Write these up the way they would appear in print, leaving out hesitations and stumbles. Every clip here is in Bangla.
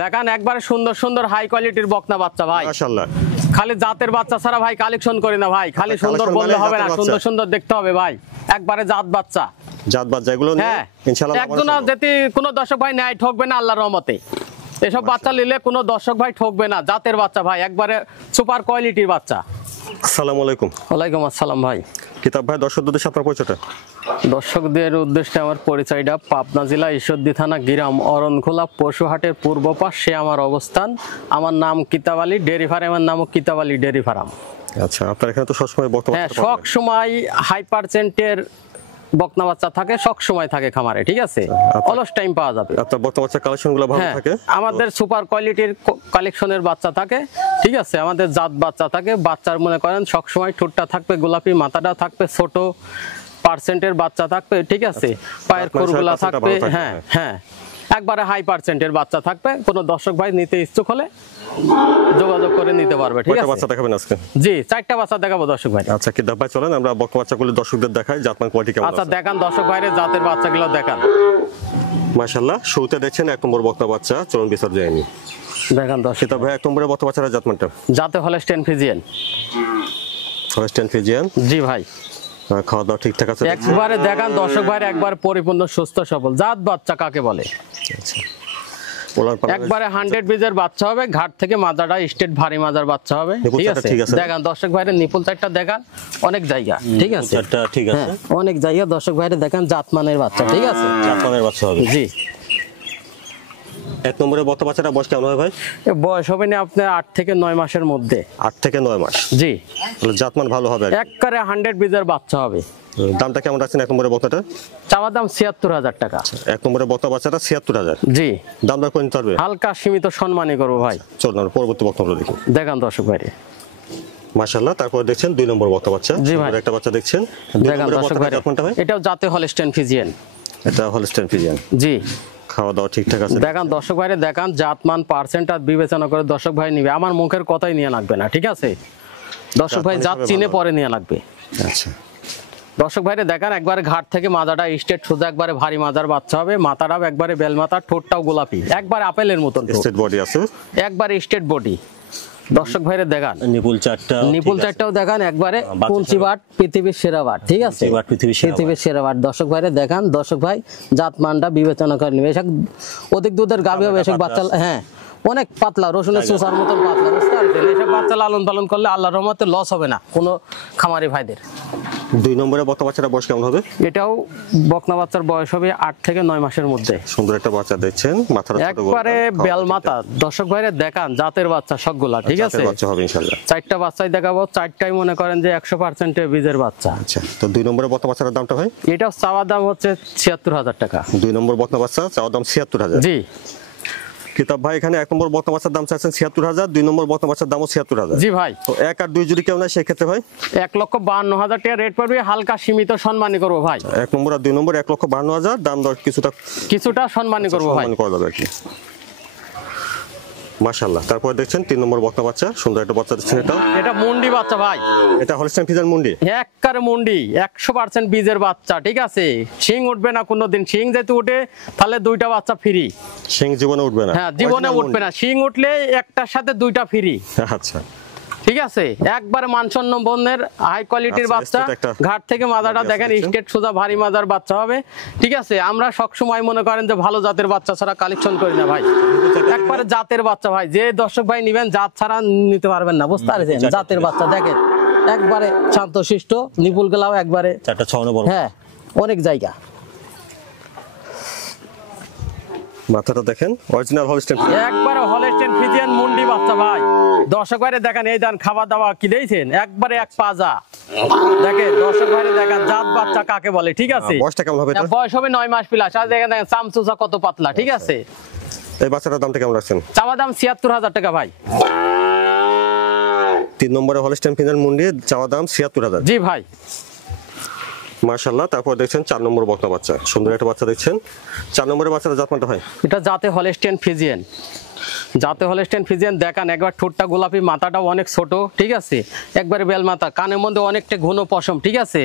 দেখান একবারে সুন্দর সুন্দর হাই কোয়ালিটির বকনা বাচ্চা ভাই মাশাআল্লাহ। খালি জাতের বাচ্চা ছাড়া ভাই কালেকশন করি না ভাই, খালি সুন্দর বললে হবে না, সুন্দর সুন্দর দেখতে হবে ভাই। একবারে জাত বাচ্চা, জাত বাচ্চা এগুলো নিয়ে ইনশাআল্লাহ একজন যদি কোনো দর্শক ভাই নেয় ঠকবে না আল্লাহর রহমতে। এসব বাচ্চা নিলে কোনো দর্শক ভাই ঠকবে না, জাতের বাচ্চা ভাই, একবারে সুপার কোয়ালিটির বাচ্চা। আসসালামু আলাইকুম। ওয়ালাইকুম আসসালাম ভাই। কিতাব ভাই দর্শকদের সাথে আপনার পরিচয়টা? দর্শকদের উদ্দেশ্যে আমার পরিচয়টা, পাবনা জেলা ঈশ্বরদী থানা গ্রাম অরণখোলা পশুহাটের পূর্ব পাশে আমার অবস্থান। আমার নাম কিতাব আলী, ডেয়ারি ফার্মের নামও কিতাব আলী ডেয়ারি ফার্ম। আচ্ছা, আপনার এখানে তো সবসময় বর্তমানে হ্যাঁ, সব সময় হাই পার্সেন্টের বকনা বাচ্চা থাকে, সব সময় থাকে খামারে, ঠিক আছে, অলস টাইম পাওয়া যাবে। আপনার বর্তমান বাচ্চা কালেকশনগুলো ভালো থাকে। আমাদের সুপার কোয়ালিটির কালেকশনের বাচ্চা থাকে, ঠিক আছে, আমাদের জাত বাচ্চা থাকে। বাচ্চার মনে করেন সব সময় ঠোঁটটা থাকবে গোলাপি, মাথাটা থাকবে ছোট, পার্সেন্টের বাচ্চা থাকবে, ঠিক আছে, পায়ের কোরগুলা থাকবে, হ্যাঁ হ্যাঁ, একবারে হাই পার্সেন্টের বাচ্চা থাকবে। কোনো দর্শক ভাই নিতে ইচ্ছুক হলে যোগাযোগ করে নিতে পারবে, ঠিক আছে। বাচ্চা দেখাবেন আজকে? জি, 4টা বাচ্চা দেখাবো দর্শক ভাই। আচ্ছা, কিতাব ভাই চলেন আমরা বকনা বাচ্চাগুলো দর্শকদের দেখাই, জাতমান কোয়ালিটি কেমন আছে। আচ্ছা দেখান দর্শক ভাইরে জাতের বাচ্চাগুলো দেখান। মাশাআল্লাহ, শুরুতে দেখছেন 1 নম্বর বকনা বাচ্চা, চলুন বিস্তারিত জানি। দেখান দর্শক কিতাব ভাই 1 নম্বরের বকনা বাচ্চার জাতমানটা? জাতে হলস্টেইন ফ্রিজিয়ান। হলস্টেইন ফ্রিজিয়ান, জি ভাই। খাওয়া দাওয়া ঠিকঠাক আছে? একবারে দেখান দর্শক ভাইরে, একবার পরিপূর্ণ সুস্থ সবল জাত বাচ্চা কাকে বলে। আচ্ছা, একবারে 100 বীজের বাচ্চা হবে, ঘাট থেকে মাজাটা স্টেট ভারী মাজার বাচ্চা হবে, ঠিক আছে। দেখান দর্শক ভাইরে নিপুল চারটা দেখান, অনেক জায়গা, ঠিক আছে, চারটা ঠিক আছে, অনেক জায়গা দর্শক ভাইরে দেখান, জাতমানের বাচ্চা, ঠিক আছে, জাতমানের বাচ্চা হবে। জি। 1 নম্বরের বকনা বাচ্চাটা বয়স কেমন হবে ভাই? বয়স হবে না আপনার 8 থেকে 9 মাসের মধ্যে। 8 থেকে 9 মাস, জি। তাহলে জাতমান ভালো হবে। একবারে 100 বীজের বাচ্চা হবে। দামটা কেমন রাখছেন 1 নম্বরের বকনাটা? চাওয়া দাম ৭৬,০০০ টাকা। 1 নম্বরের বকনা বাচ্চাটা ৭৬,০০০। জি। দাম দর করে নিতে পারবে? হালকা সীমিত সম্মানই করবো ভাই। চলুন আমরা পরবর্তী বকনাগুলো দেখি। দেখান দর্শক ভাইরে। মাশাআল্লাহ, তারপর দেখছেন 2 নম্বর বকনা বাচ্চা। জি ভাই। একটা বাচ্চা দেখছেন। দেখান দর্শক ভাইরে, এটাও জাতে হলস্টেইন ফ্রিজিয়ান। এটা হলস্টেইন ফ্রিজিয়ান, জি। খাওয়া দাওয়া ঠিকঠাক আছে? দেখান দর্শক ভাইরে, দেখান জাতমান পার্সেন্ট আর বিবেচনা করে দর্শক ভাই নিবে, আমার মুখের কথাই নিয়ে লাগবে না, ঠিক আছে। দর্শক ভাই জাত চিনে পরে নিয়ে লাগবে। আচ্ছা, দর্শক ভাইরে দেখান একবারে ঘাট থেকে মাজাটা স্টেট সোজা, একবারে ভারী মাজার বাচ্চা হবে, মাথাটাও একবারে বেল মাথা, ঠোঁটটাও গোলাপি, একবারে আপেলের মতন স্টেট বডি আছে, একবারে স্টেট বডি। দর্শক ভাইরে দেখান নিপুল চারটাও দেখান, একবারে কুঞ্চি বাট, পৃথিবীর সেরা বাট, ঠিক আছে, পৃথিবীর সেরা বাট। দর্শক ভাইরে দেখান, দর্শক ভাই জাতমানটা বিবেচনা করে নিবে। এসব অধিক দুধের গাভী হবে, এসব বাচ্চা, হ্যাঁ, অনেক পাতলা, রসুনের চুষার মতন পাতলা, বুঝতে পারছেন। এসব বাচ্চা লালন পালন করলে আল্লাহর রহমতে লস হবে না কোনো খামারি ভাইদের। 2 নম্বরের বকনা বাচ্চাটা বয়স কেমন হবে? এটাও বকনা বাচ্চার বয়স হবে 8 থেকে 9 মাসের মধ্যে। সুন্দর একটা বাচ্চা দেখছেন, মাথার একবারে বেল মাথা। দর্শক ভাইরে দেখান জাতের বাচ্চা সবগুলা, ঠিক আছে, বাচ্চা হবে ইনশাআল্লাহ। 4টা বাচ্চাই দেখাবো, 4টাই মনে করেন যে 100% বীজের বাচ্চা। আচ্ছা, তো 2 নম্বরের বকনা বাচ্চার দামটা ভাই? এটাও চাওয়া দাম হচ্ছে ৭৬,০০০ টাকা। 2 নম্বর বকনা বাচ্চা চাওয়া দাম ৭৬,০০০। জি। কিতাব ভাই এখানে 1 নম্বর বকনা বাচ্চার দাম চাচ্ছেন ৭৬,০০০, 2 নম্বর বকনা বাচ্চার দামও ৭৬,০০০। জি ভাই। তো 1 আর 2 যদি কেউ না সেই ক্ষেত্রে ভাই ১,৫২,০০০ টাকা রেট পড়বে, হালকা সীমিত সম্মানী করবো ভাই। 1 নম্বর আর 2 নম্বর 1,৫২,০০০, দাম দর কিছুটা সম্মানী করবো ভাই, করা যাবে আর কি। মাশাআল্লাহ, তারপর দেখছেন 3 নম্বর বকনা বাচ্চা, সুন্দর একটা বাচ্চা দেখছেন। এটা মুন্ডি বাচ্চা ভাই, এটা হলস্টেইন ফ্রিজিয়ান মুন্ডি, একবারে মুন্ডি, 100% বীজের বাচ্চা, ঠিক আছে। শিং উঠবে না কোনোদিন, শিং যেহেতু উঠে তাহলে 2টা বাচ্চা ফ্রি। শিং জীবনে উঠবে না? হ্যাঁ, জীবনে উঠবে না, শিং উঠলে একটার সাথে 2টা ফ্রি। আচ্ছা, ঠিক আছে, একবারে মানসম্য বর্ণের হাই কোয়ালিটির বাচ্চা। ঘাট থেকে মাজাটা দেখেন স্টেট সোজা ভারী মাজার বাচ্চা হবে, ঠিক আছে। আমরা সবসময় মনে করেন যে ভালো জাতের বাচ্চা ছাড়া কালেকশন করি না ভাই, একবারে জাতের বাচ্চা ভাই। যে দর্শক ভাই নিবেন জাত ছাড়া নিতে পারবেন না, বুঝতে পারছেন। জাতের বাচ্চা দেখেন, একবারে শান্তশিষ্ট, নিপুল গলাও একবারে, হ্যাঁ, অনেক জায়গা। মাথাটা দেখেন অরিজিনাল হলস্টেইন, একবারে হলস্টেইন ফ্রিজিয়ান মুন্ডি বাচ্চা ভাই। দর্শক ভাইরে দেখেন, এই দান খাবার দাওয়া কি দিয়েছেন, একবারে এক পাজা দেখেন। দর্শক ভাইরে দেখেন জাত বাচ্চা কাকে বলে, ঠিক আছে। বয়সটা কেমন হবে? বয়স হবে 9 মাস প্লাস। আর দেখেন চামচুচা কত পাতলা, ঠিক আছে। এই বাচ্চাটার দামটা কেমন রাখছেন? চাওয়া দাম ৭৬,০০০ টাকা ভাই। 3 নম্বরে হলস্টেইন ফ্রিজিয়ান মুন্ডি, চাওয়া দাম ৭৬,০০০। জি ভাই। মাশাআল্লাহ, তারপর দেখছেন 4 নম্বর বকনা বাচ্চা, সুন্দর একটা বাচ্চা দেখছেন। 4 নম্বরের বাচ্চাটা জাতমানটা হয়? এটা জাতে হলস্টেইন ফ্রিজিয়ান, জাতে হলস্টেইন ফ্রিজিয়ান। দেখান একবার ঠোঁটটা গোলাপি, মাথাটাও অনেক ছোট, ঠিক আছে, একবারে বেল মাথা, কানের মধ্যে অনেকটা ঘন পশম, ঠিক আছে।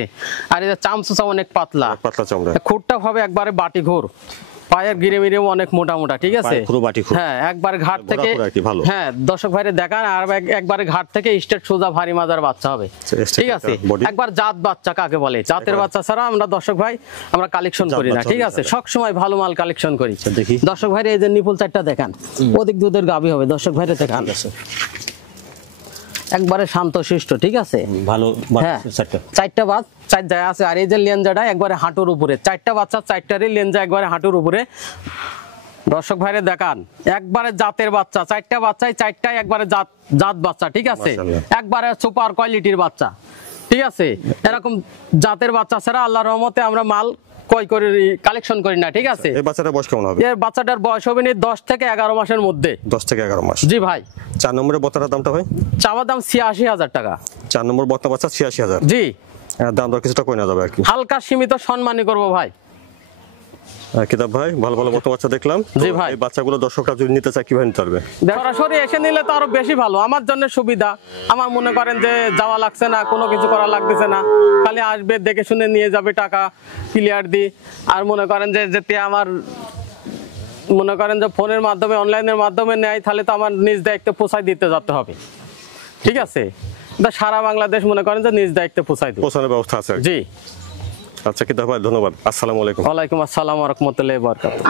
আর এটা চামচুচা অনেক পাতলা, পাতলা চামড়া, খুঁটটা হবে একবারে বাটি ঘোর, পায়ের গিরিমিরিও অনেক মোটা মোটা, ঠিক আছে, পায়ে খুরো বাটি খুরো। হ্যাঁ একবার ঘাট গোড়া থেকে খুরো আর কি, ভালো। হ্যাঁ দর্শক ভাইরে দেখান, আর একবারে ঘাট থেকে স্টেট সোজা ভারী মাজার বাচ্চা হবে, straight ঠিক আছে। একটা body। একবার জাত বাচ্চা কাকে বলে, জাতের বাচ্চা ছাড়া আমরা দর্শক ভাই আমরা কালেকশন জাত করি না, বাচ্চা ঠিক হলে আছে, চলে। সব সময় ভালো মাল কালেকশন করি। দেখি। দর্শক ভাইরে এই যে নিপুল চারটা দেখান, অধিক দুধের গাভী হবে, দর্শক ভাইরে দেখান, একবারে শান্ত শিষ্ট, ঠিক আছে, ভালো হ্যাঁ চারটা বাদ চার যায় আছে। আর এই যে লেঞ্জাটা একবারে হাঁটুর উপরে, চারটা বাচ্চা চারটারই লেঞ্জা একবারে হাঁটুর উপরে, দর্শক ভাইরে দেখান, একবারে জাতের বাচ্চা, চারটা বাচ্চাই চারটাই একবারে জাত বাচ্চা, ঠিক আছে, মাশাআল্লাহ। একবারে সুপার কোয়ালিটির বাচ্চা, ঠিক আছে। এরকম জাতের বাচ্চা ছাড়া আল্লাহর রহমতে আমরা মাল ক্রয় করে কালেকশন করি না, ঠিক আছে। এই বাচ্চাটার বয়স কেমন হবে? এর বাচ্চাটার বয়স হবে 10 থেকে 11 মাসের মধ্যে। 10 থেকে 11 মাস। জি ভাই। 4 নম্বরের বকনাটার দামটা ভাই? চাওয়া দাম 86,000 টাকা। 4 নম্বর বকনা বাচ্চা 86,000। জি, দাম দর কিছুটা কই না যাবে আর কি। হালকা সীমিত সম্মানই করবো ভাই। কিতাব ভাই, ভালো ভালো বকনা বাচ্চা দেখলাম। জি ভাই। এই বাচ্চাগুলো দর্শকরা যদি নিতে চায় কিভাবে নিতে পারবে? সরাসরি এসে নিলে তো আরো বেশি ভালো, আমার জন্য সুবিধা। আমার মনে করেন যে যাওয়া লাগছে না, কোনো কিছু করা লাগতেছে না, খালি আসবে দেখে শুনে নিয়ে যাবে, টাকা ক্লিয়ার দি। আর মনে করেন যে যেতে আমার মনে করেন যে ফোনের মাধ্যমে অনলাইনের মাধ্যমে নেয়, তাহলে তো আমার নিজ দায়িত্বে পৌঁছায় দিতে যেতে হবে, ঠিক আছে। সারা বাংলাদেশ মনে করেন যে নিজ দায়িত্বে পৌঁছায় দিই। পৌঁছানোর ব্যবস্থা আছে আর কি। জি। আচ্ছা কিতাব ভাই, ধন্যবাদ। আসসালামু আলাইকুম। ওয়ালাইকুম আসসালাম ওয়া রাহমাতুল্লাহি ওয়া বারাকাতুহু।